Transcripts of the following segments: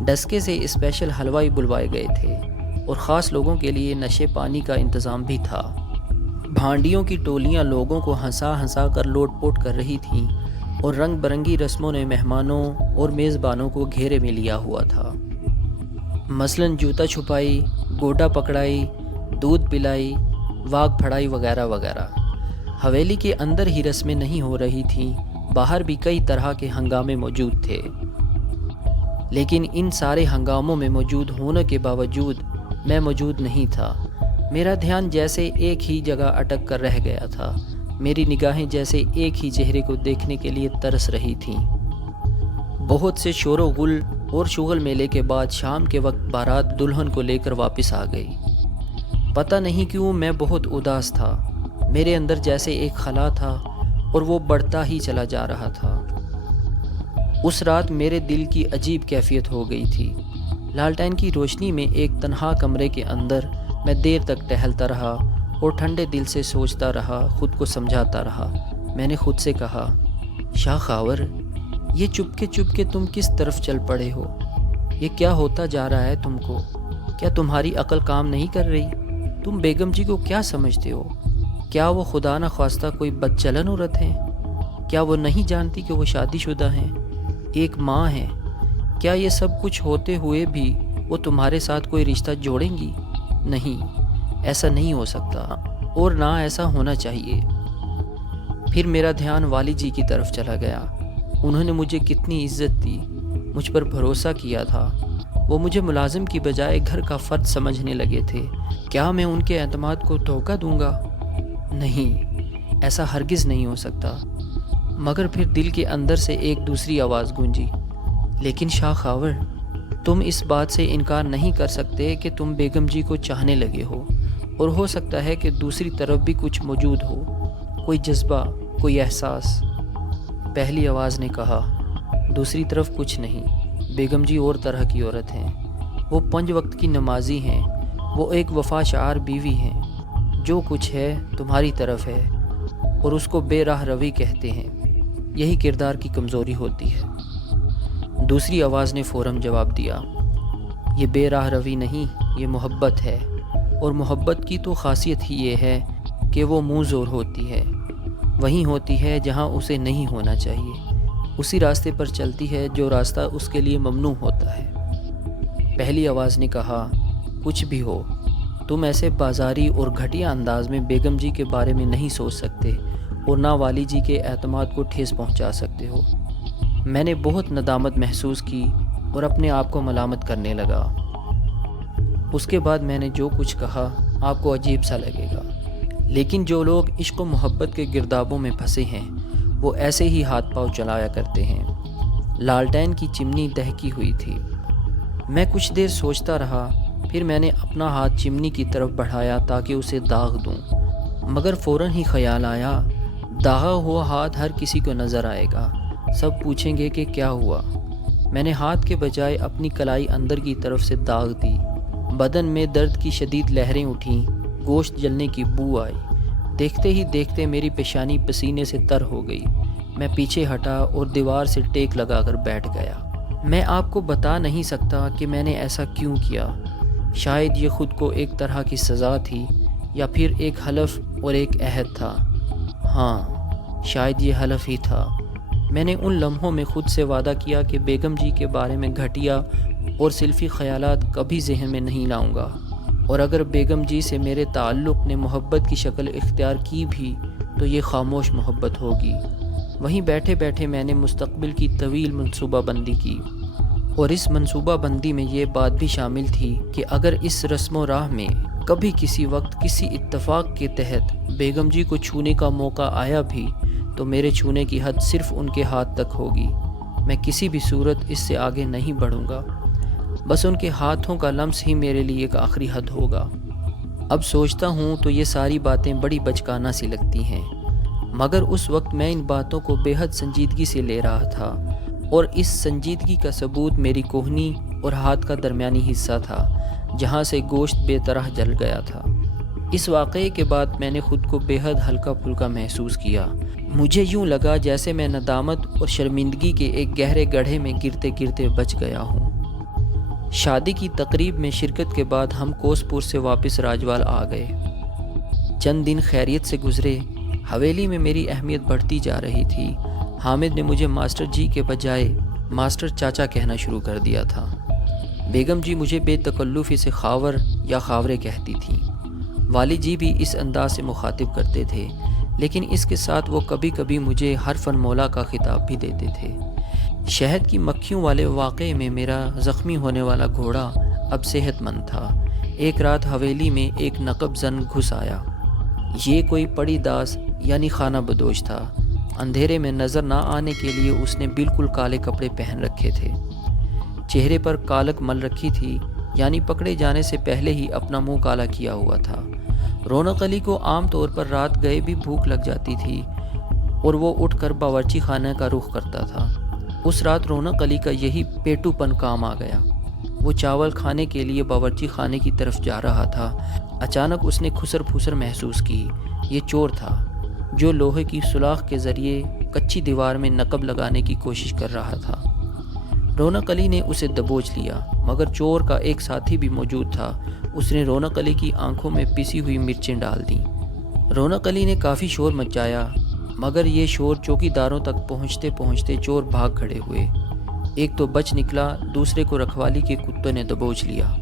ڈسکے سے اسپیشل حلوائی بلوائے گئے تھے اور خاص لوگوں کے لیے نشے پانی کا انتظام بھی تھا۔ بھانڈیوں کی ٹولیاں لوگوں کو ہنسا ہنسا کر لوٹ پوٹ کر رہی تھیں اور رنگ برنگی رسموں نے مہمانوں اور میزبانوں کو گھیرے میں لیا ہوا تھا۔ مثلاً جوتا چھپائی، گوڈا پکڑائی، دودھ پلائی، واگ پھڑائی وغیرہ وغیرہ۔ حویلی کے اندر ہی رسمیں نہیں ہو رہی تھیں، باہر بھی کئی طرح کے ہنگامے موجود تھے، لیکن ان سارے ہنگاموں میں موجود ہونے کے باوجود میں موجود نہیں تھا۔ میرا دھیان جیسے ایک ہی جگہ اٹک کر رہ گیا تھا، میری نگاہیں جیسے ایک ہی چہرے کو دیکھنے کے لیے ترس رہی تھیں۔ بہت سے شور و غل اور شغل میلے کے بعد شام کے وقت بارات دلہن کو لے کر واپس آ گئی۔ پتہ نہیں کیوں میں بہت اداس تھا، میرے اندر جیسے ایک خلا تھا اور وہ بڑھتا ہی چلا جا رہا تھا۔ اس رات میرے دل کی عجیب کیفیت ہو گئی تھی۔ لالٹین کی روشنی میں ایک تنہا کمرے کے اندر میں دیر تک ٹہلتا رہا اور ٹھنڈے دل سے سوچتا رہا، خود کو سمجھاتا رہا۔ میں نے خود سے کہا، شاہ خاور، یہ چپ کے تم کس طرف چل پڑے ہو؟ یہ کیا ہوتا جا رہا ہے تم کو؟ کیا تمہاری عقل کام نہیں کر رہی؟ تم بیگم جی کو کیا سمجھتے ہو؟ کیا وہ خدا نہ خواستہ کوئی بدچلن عورت ہیں؟ کیا وہ نہیں جانتی کہ وہ شادی شدہ ہیں، ایک ماں ہیں؟ کیا یہ سب کچھ ہوتے ہوئے بھی وہ تمہارے ساتھ کوئی رشتہ جوڑیں گی؟ نہیں، ایسا نہیں ہو سکتا اور نہ ایسا ہونا چاہیے۔ پھر میرا دھیان والد جی کی طرف چلا گیا۔ انہوں نے مجھے کتنی عزت دی، مجھ پر بھروسہ کیا تھا۔ وہ مجھے ملازم کی بجائے گھر کا فرد سمجھنے لگے تھے۔ کیا میں ان کے اعتماد کو دھوکہ دوں گا؟ نہیں، ایسا ہرگز نہیں ہو سکتا۔ مگر پھر دل کے اندر سے ایک دوسری آواز گونجی، لیکن شاہ خاور، تم اس بات سے انکار نہیں کر سکتے کہ تم بیگم جی کو چاہنے لگے ہو، اور ہو سکتا ہے کہ دوسری طرف بھی کچھ موجود ہو، کوئی جذبہ، کوئی احساس۔ پہلی آواز نے کہا، دوسری طرف کچھ نہیں، بیگم جی اور طرح کی عورت ہیں، وہ 5 وقت کی نمازی ہیں، وہ ایک وفا شعار بیوی ہیں، جو کچھ ہے تمہاری طرف ہے، اور اس کو بے راہ روی کہتے ہیں، یہی کردار کی کمزوری ہوتی ہے۔ دوسری آواز نے فوراً جواب دیا، یہ بے راہ روی نہیں، یہ محبت ہے، اور محبت کی تو خاصیت ہی یہ ہے کہ وہ منہ زور ہوتی ہے، وہیں ہوتی ہے جہاں اسے نہیں ہونا چاہیے، اسی راستے پر چلتی ہے جو راستہ اس کے لیے ممنوع ہوتا ہے۔ پہلی آواز نے کہا، کچھ بھی ہو، تم ایسے بازاری اور گھٹیا انداز میں بیگم جی کے بارے میں نہیں سوچ سکتے اور نہ والی جی کے اعتماد کو ٹھیس پہنچا سکتے ہو۔ میں نے بہت ندامت محسوس کی اور اپنے آپ کو ملامت کرنے لگا۔ اس کے بعد میں نے جو کچھ کہا آپ کو عجیب سا لگے گا، لیکن جو لوگ عشق و محبت کے گردابوں میں پھنسے ہیں وہ ایسے ہی ہاتھ پاؤں چلایا کرتے ہیں۔ لالٹین کی چمنی دہکی ہوئی تھی۔ میں کچھ دیر سوچتا رہا، پھر میں نے اپنا ہاتھ چمنی کی طرف بڑھایا تاکہ اسے داغ دوں، مگر فوراً ہی خیال آیا، داغا ہوا ہاتھ ہر کسی کو نظر آئے گا، سب پوچھیں گے کہ کیا ہوا۔ میں نے ہاتھ کے بجائے اپنی کلائی اندر کی طرف سے داغ دی، بدن میں درد کی شدید لہریں اٹھیں، گوشت جلنے کی بو آئی۔ دیکھتے ہی دیکھتے میری پیشانی پسینے سے تر ہو گئی۔ میں پیچھے ہٹا اور دیوار سے ٹیک لگا کر بیٹھ گیا۔ میں آپ کو بتا نہیں سکتا کہ میں نے ایسا کیوں کیا۔ شاید یہ خود کو ایک طرح کی سزا تھی، یا پھر ایک حلف اور ایک عہد تھا۔ ہاں، شاید یہ حلف ہی تھا۔ میں نے ان لمحوں میں خود سے وعدہ کیا کہ بیگم جی کے بارے میں گھٹیا اور سلفی خیالات کبھی ذہن میں نہیں لاؤں گا، اور اگر بیگم جی سے میرے تعلق نے محبت کی شکل اختیار کی بھی تو یہ خاموش محبت ہوگی۔ وہیں بیٹھے بیٹھے میں نے مستقبل کی طویل منصوبہ بندی کی، اور اس منصوبہ بندی میں یہ بات بھی شامل تھی کہ اگر اس رسم و راہ میں کبھی کسی وقت کسی اتفاق کے تحت بیگم جی کو چھونے کا موقع آیا بھی تو میرے چھونے کی حد صرف ان کے ہاتھ تک ہوگی، میں کسی بھی صورت اس سے آگے نہیں بڑھوں گا، بس ان کے ہاتھوں کا لمس ہی میرے لیے ایک آخری حد ہوگا۔ اب سوچتا ہوں تو یہ ساری باتیں بڑی بچکانہ سی لگتی ہیں، مگر اس وقت میں ان باتوں کو بے حد سنجیدگی سے لے رہا تھا، اور اس سنجیدگی کا ثبوت میری کوہنی اور ہاتھ کا درمیانی حصہ تھا جہاں سے گوشت بے طرح جل گیا تھا۔ اس واقعے کے بعد میں نے خود کو بے حد ہلکا پھلکا محسوس کیا۔ مجھے یوں لگا جیسے میں ندامت اور شرمندگی کے ایک گہرے گڑھے میں گرتے گرتے بچ گیا ہوں۔ شادی کی تقریب میں شرکت کے بعد ہم کوسپور سے واپس راجوال آ گئے۔ چند دن خیریت سے گزرے۔ حویلی میں میری اہمیت بڑھتی جا رہی تھی۔ حامد نے مجھے ماسٹر جی کے بجائے ماسٹر چاچا کہنا شروع کر دیا تھا۔ بیگم جی مجھے بے تکلفی سے خاور یا خاورے کہتی تھیں۔ والد جی بھی اس انداز سے مخاطب کرتے تھے، لیکن اس کے ساتھ وہ کبھی کبھی مجھے حرفاً مولا کا خطاب بھی دیتے تھے۔ شہد کی مکھیوں والے واقعے میں میرا زخمی ہونے والا گھوڑا اب صحت مند تھا۔ ایک رات حویلی میں ایک نقب زن گھس آیا۔ یہ کوئی پڑی داس یعنی خانہ بدوش تھا۔ اندھیرے میں نظر نہ آنے کے لیے اس نے بالکل کالے کپڑے پہن رکھے تھے۔ چہرے پر کالک مل رکھی تھی، یعنی پکڑے جانے سے پہلے ہی اپنا منہ کالا کیا ہوا تھا۔ رونق علی کو عام طور پر رات گئے بھی بھوک لگ جاتی تھی اور وہ اٹھ کر باورچی خانے کا رخ کرتا تھا۔ اس رات رونق علی کا یہی پیٹو پن کام آ گیا۔ وہ چاول کھانے کے لیے باورچی خانے کی طرف جا رہا تھا۔ اچانک اس نے کھسر پھسر محسوس کی۔ یہ چور تھا جو لوہے کی سوراخ کے ذریعے کچی دیوار میں نقب لگانے کی کوشش کر رہا تھا۔ رونق علی نے اسے دبوچ لیا، مگر چور کا ایک ساتھی بھی موجود تھا۔ اس نے رونق علی کی آنکھوں میں پسی ہوئی مرچیں ڈال دیں۔ رونق علی نے کافی شور مچایا، مگر یہ شور چوکی داروں تک پہنچتے پہنچتے چور بھاگ کھڑے ہوئے۔ ایک تو بچ نکلا، دوسرے کو رکھوالی کے کتوں نے دبوچ لیا۔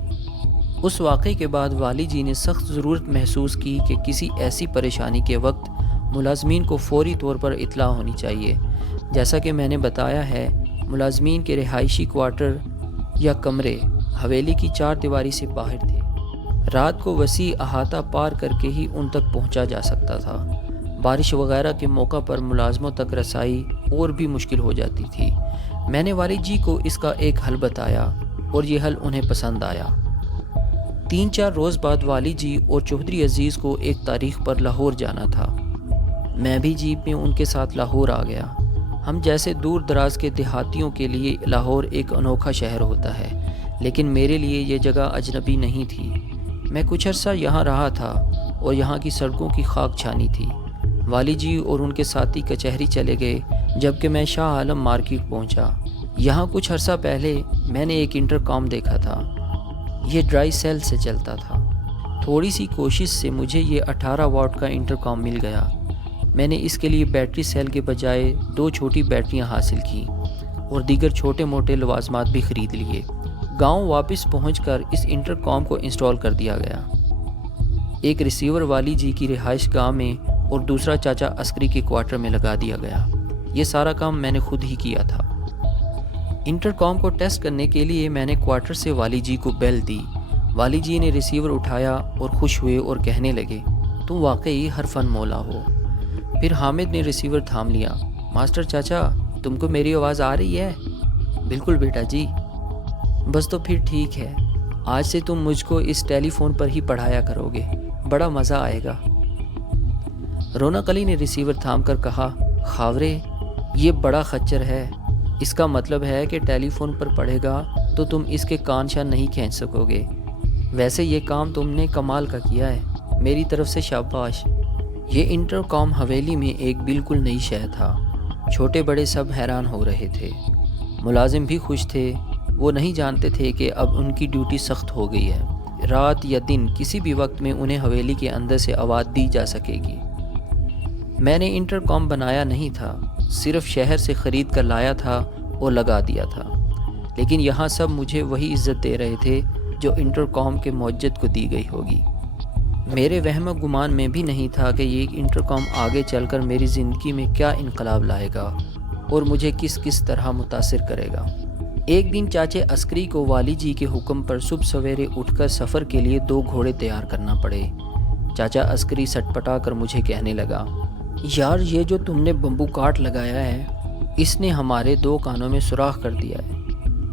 اس واقعے کے بعد والد جی نے سخت ضرورت محسوس کی کہ کسی ایسی پریشانی کے وقت ملازمین کو فوری طور پر اطلاع ہونی چاہیے۔ جیسا کہ میں نے بتایا ہے، ملازمین کے رہائشی کوارٹر یا کمرے حویلی کی چار دیواری سے باہر تھے۔ رات کو وسیع احاطہ پار کر کے ہی ان تک پہنچا جا سکتا تھا۔ بارش وغیرہ کے موقع پر ملازموں تک رسائی اور بھی مشکل ہو جاتی تھی۔ میں نے والد جی کو اس کا ایک حل بتایا اور یہ حل انہیں پسند آیا۔ 3-4 روز بعد والد جی اور چودھری عزیز کو ایک تاریخ پر لاہور جانا تھا۔ میں بھی جیپ میں ان کے ساتھ لاہور آ گیا۔ ہم جیسے دور دراز کے دیہاتیوں کے لیے لاہور ایک انوکھا شہر ہوتا ہے، لیکن میرے لیے یہ جگہ اجنبی نہیں تھی۔ میں کچھ عرصہ یہاں رہا تھا اور یہاں کی سڑکوں کی خاک چھانی تھی۔ والد جی اور ان کے ساتھی کچہری چلے گئے، جبکہ میں شاہ عالم مارکیٹ پہنچا۔ یہاں کچھ عرصہ پہلے میں نے ایک انٹرکام دیکھا تھا۔ یہ ڈرائی سیل سے چلتا تھا۔ تھوڑی سی کوشش سے مجھے یہ 18 واٹ کا انٹرکام مل گیا۔ میں نے اس کے لیے بیٹری سیل کے بجائے 2 چھوٹی بیٹریاں حاصل کی اور دیگر چھوٹے موٹے لوازمات بھی خرید لیے۔ گاؤں واپس پہنچ کر اس انٹرکام کو انسٹال کر دیا گیا۔ ایک ریسیور والی جی کی رہائش گاہ میں اور دوسرا چاچا عسکری کے کوارٹر میں لگا دیا گیا۔ یہ سارا کام میں نے خود ہی کیا تھا۔ انٹرکام کو ٹیسٹ کرنے کے لیے میں نے کوارٹر سے والی جی کو بیل دی۔ والی جی نے ریسیور اٹھایا اور خوش ہوئے اور کہنے لگے، تم واقعی حرفاً مولا ہو۔ پھر حامد نے ریسیور تھام لیا۔ ماسٹر چاچا، تم کو میری آواز آ رہی ہے؟ بالکل بیٹا جی۔ بس تو پھر ٹھیک ہے، آج سے تم مجھ کو اس ٹیلی فون پر ہی پڑھایا کرو گے، بڑا مزہ آئے گا۔ رونق علی نے ریسیور تھام کر کہا، خاورے، یہ بڑا خچر ہے۔ اس کا مطلب ہے کہ ٹیلی فون پر پڑھے گا تو تم اس کے کان شان نہیں کھینچ سکو گے۔ ویسے یہ کام تم نے کمال کا کیا ہے، میری طرف سے شاباش۔ یہ انٹرکام حویلی میں ایک بالکل نئی شے تھا۔ چھوٹے بڑے سب حیران ہو رہے تھے۔ ملازم بھی خوش تھے۔ وہ نہیں جانتے تھے کہ اب ان کی ڈیوٹی سخت ہو گئی ہے۔ رات یا دن کسی بھی وقت میں انہیں حویلی کے اندر سے آواز دی جا سکے گی۔ میں نے انٹرکام بنایا نہیں تھا، صرف شہر سے خرید کر لایا تھا اور لگا دیا تھا، لیکن یہاں سب مجھے وہی عزت دے رہے تھے جو انٹرکام کے موجد کو دی گئی ہوگی۔ میرے وہم و گمان میں بھی نہیں تھا کہ یہ انٹرکام آگے چل کر میری زندگی میں کیا انقلاب لائے گا اور مجھے کس کس طرح متاثر کرے گا۔ ایک دن چاچے عسکری کو والی جی کے حکم پر صبح سویرے اٹھ کر سفر کے لیے 2 گھوڑے تیار کرنا پڑے۔ چاچا عسکری سٹ پٹا کر مجھے کہنے لگا، یار یہ جو تم نے بمبو کاٹ لگایا ہے، اس نے ہمارے 2 کانوں میں سوراخ کر دیا ہے،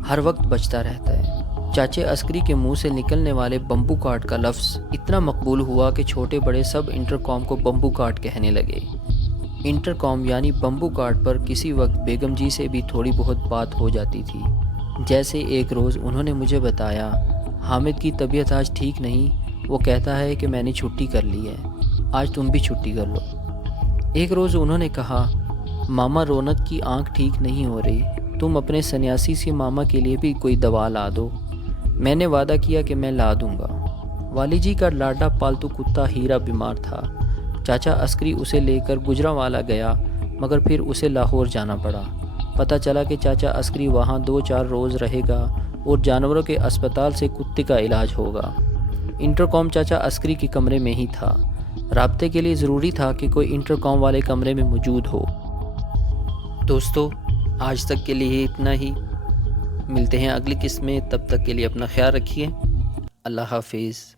ہر وقت بجتا رہتا ہے۔ چاچے عسکری کے منہ سے نکلنے والے بمبو کاٹ کا لفظ اتنا مقبول ہوا کہ چھوٹے بڑے سب انٹرکام کو بمبو کاٹ کہنے لگے۔ انٹرکام یعنی بمبو کاٹ پر کسی وقت بیگم جی سے بھی تھوڑی بہت بات ہو جاتی تھی۔ جیسے ایک روز انہوں نے مجھے بتایا، حامد کی طبیعت آج ٹھیک نہیں، وہ کہتا ہے کہ میں نے چھٹی کر لی ہے، آج تم بھی چھٹی کر لو۔ ایک روز انہوں نے کہا، ماما رونق کی آنکھ ٹھیک نہیں ہو رہی، تم اپنے سنیاسی سے ماما کے لیے بھی کوئی دوا لا دو۔ میں نے وعدہ کیا کہ میں لا دوں گا۔ والی جی کا لاڈلا پالتو کتا ہیرا بیمار تھا۔ چاچا عسکری اسے لے کر گجرانوالہ گیا، مگر پھر اسے لاہور جانا پڑا۔ پتہ چلا کہ چاچا عسکری وہاں 2-4 روز رہے گا اور جانوروں کے اسپتال سے کتے کا علاج ہوگا۔ انٹرکام چاچا عسکری کے کمرے میں ہی تھا۔ رابطے کے لیے ضروری تھا کہ کوئی انٹرکام والے کمرے میں موجود ہو۔ دوستو، آج تک کے لیے اتنا ہی۔ ملتے ہیں اگلی قسط میں، تب تک کے لیے اپنا خیال رکھیے۔ اللہ حافظ۔